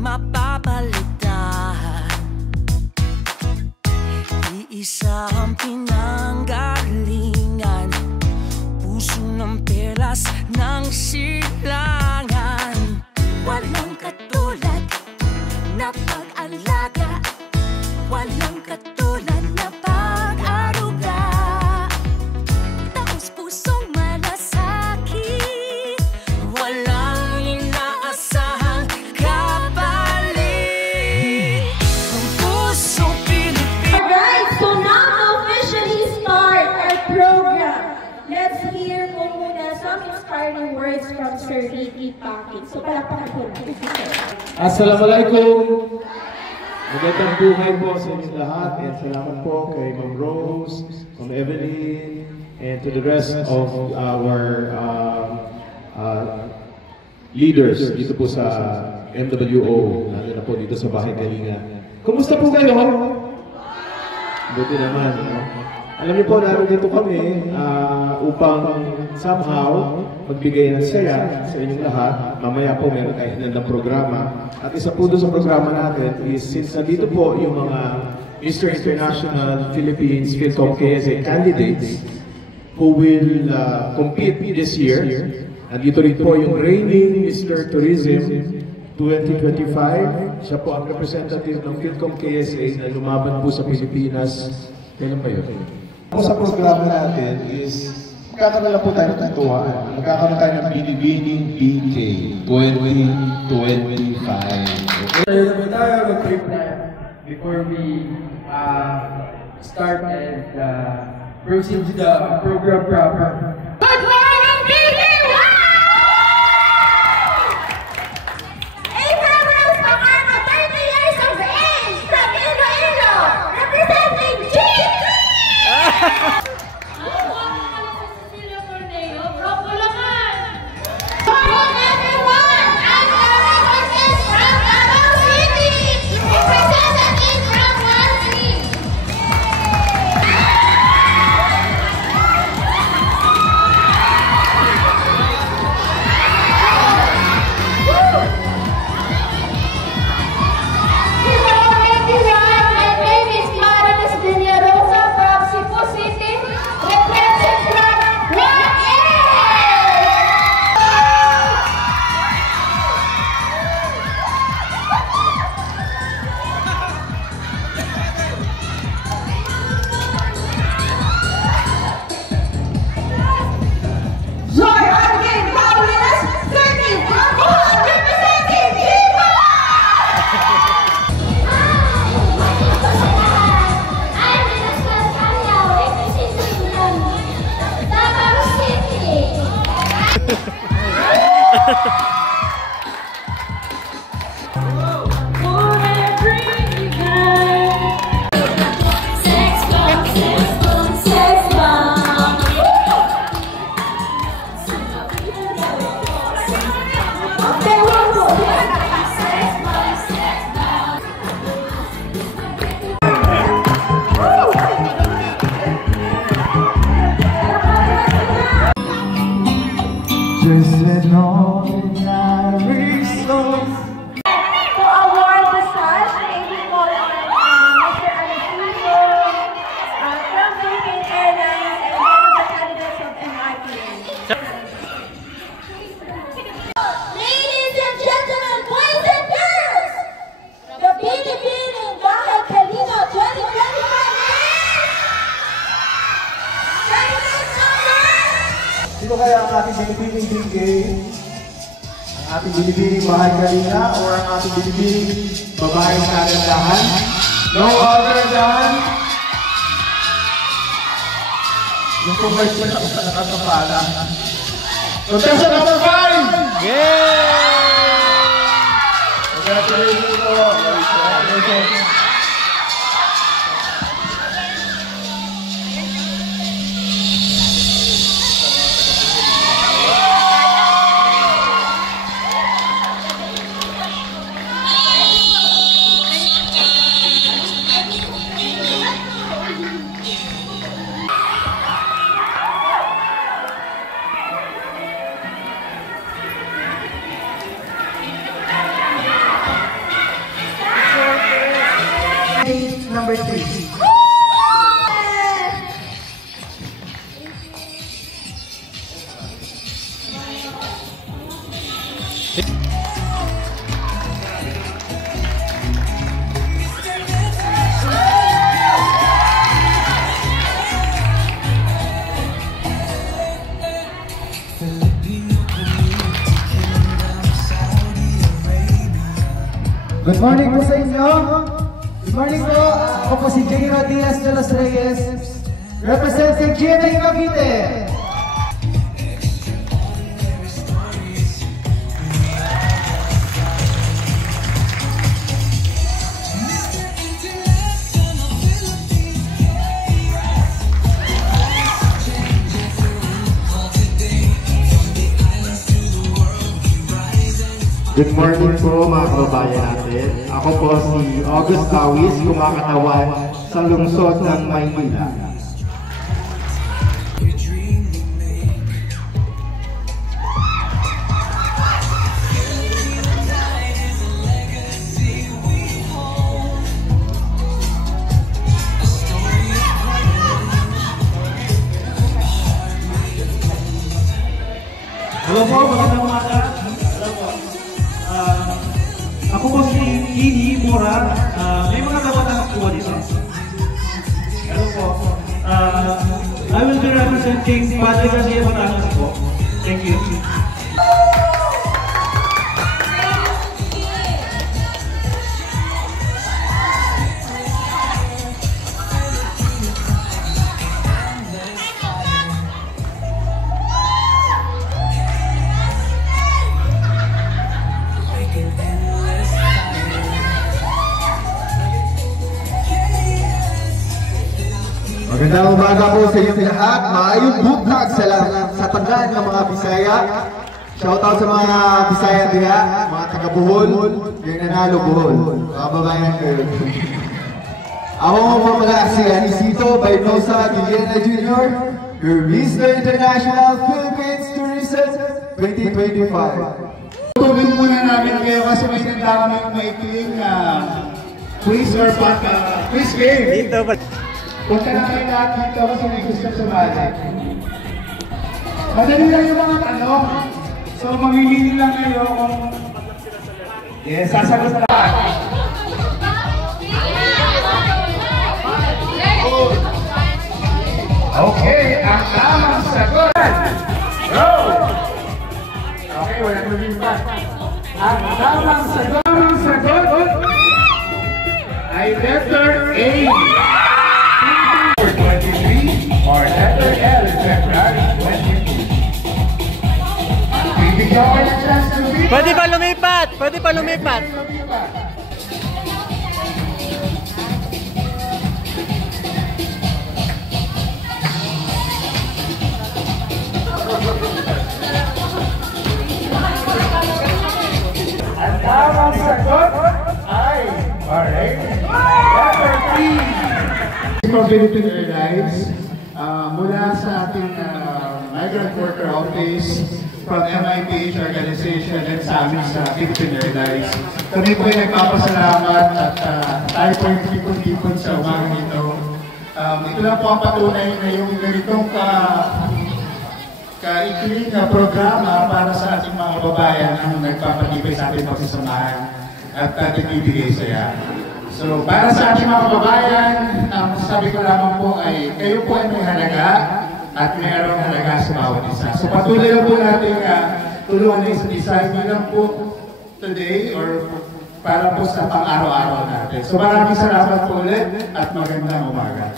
mapapalitan. Iisa ang pinanggalingan, puso ng perlas ng silangan. Walang katulad na pag-alaga, walang katulad na pag-aruga. Taos pusong malasakit, walang inaasahang kapalit. Ang pusong Pilipino. Alright, so now to officially start our program. Let's hear po muna some inspiring words from Sir Ricky Pakit. So palakpakan po natin si Sir. Assalamualaikum. Magandang buhay po sa inyo lahat, and salamat po kay Ma'am Rose, Ma'am Evelyn, and to the rest of our leaders dito po sa MWO, lalo na po dito sa Bahay Kalinga. Kumusta po kayo? Buti naman. Alam niyo po, narito kami upang somehow magbigay ng saya sa inyong lahat. Mamaya po meron tayo ng programa. At isa po doon sa programa natin is, since nandito po yung mga Mr. International Philippines Philcom KSA candidates who will compete this year. Nandito rin po yung reigning Mr. Tourism 2025. Siya po ang representative ng Philcom KSA na lumaban po sa Pilipinas. Kailan ba yun? Sa programa natin is magkakaroon lang po tayo ng tutuwaan. Magkakaroon tayo ng Binibining PK 2025. Tayo na tayo mag-trip na before we start and proceed to the program proper. Good morning, PK! April Rose Pacarma, 30 years of age, from Iloilo, representing GT! Just an ordinary soul. To award the sash, maybe call on Mr. Alfonso from Philippine Airlines and one of the candidates of MIT. Ladies and gentlemen, boys and girls, the Binibining Bahay Kalinga 2025 Sino kaya ang ating Binibining PK? Ang ating Binibining Bahay Kalinga or ang ating Binibining Babaeng Kagandahan? No other than yung provide mo na sa nakasapala. Contestant number 5! Yay! Congratulations po! Congratulations! number 3. Good morning po sa inyo. Good morning po. Ako po si J. Diaz de los Reyes, representing GMA Cavite. Good morning po mga kababayan natin. Ako po si August Awis, kumakatawan sa lungsod ng Maynila. Hello po, magandang umaga. Ako po si Kini Mora. May mga kabataan po dito. Hello po. I will be representing Padre Garcia Batangas po. Thank you. Magandang umaga po sa inyong lahat. Maayong buntag sa tagaan ng mga Bisaya. Shoutout sa mga Bisaya diha, mga taga-Bohol, yung nanalo Bohol. Mga babayan kayo. Ako po pala si Anisito Bainosa Guillena Jr., your Mr. International Philippines Tourism 2025. Tubig muna namin kayo kasi may tanda kami maikling quiz or quiz game. Punta na kayo lahat dito kasi may gusto sumali. Madali lang yung mga tanong. So mamimili lang kayo kung yes, sasagot na lahat. Okay, ang tamang sagot. Go! Okay, wala nang lumipat. Ang tamang sagot ay letter A. Or letter L in February 22. Bibigyan ko ng chance to be. Pwede pa lumipat! Pwede pa lumipat! Ang tamang sagot ay letter T. For Philippine Airlines, mula sa ating Migrant Worker Office, from MIPH Organization at sa amin sa Philippine Airlines. Kami po ay nagpapasalamat at tayo po yung tipon-tipon sa umagang ito. Ito lang po ang patunay na yung ganitong kaikling na programa para sa ating mga kababayan ang nagpapatibay sa ating pagsasamahan at nagbibigay saya. So, para sa ating mga kababayan, ang sabi ko lamang po ay kayo po ay may halaga at mayroong halaga sa bawat isa. So, patuloy lang po natin tulungan na isa't isa, hindi lang po today or para po sa pang-araw-araw natin. So, maraming salamat po ulit at magandang umaga.